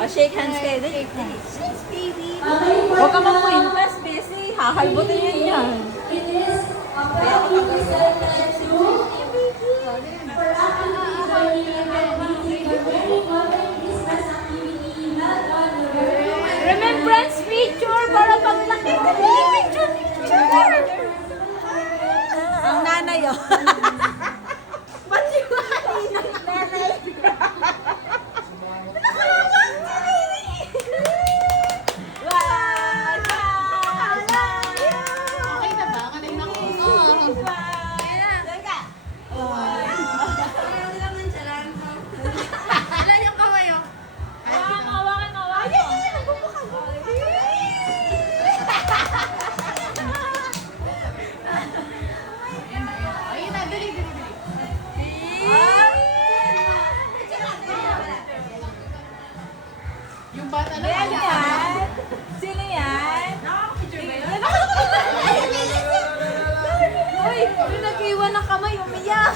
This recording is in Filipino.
O, shake hands kayo. Dali. Huwag ka mamuintas, busy. Hahalbutin yun yan. It is a proud to celebrate you. For activity and meeting a very important Christmas activity held on November. Remembrance picture para paglaki. Picture. Ang nanay, oh. Ba't yung nanay? Okay na ba? Kanina ko. Ilan yung kamay oh? Ayun na, dali. Yung bata na Ano yan? Sino yan? Uy, nag-iwan ng kamay, umiyak.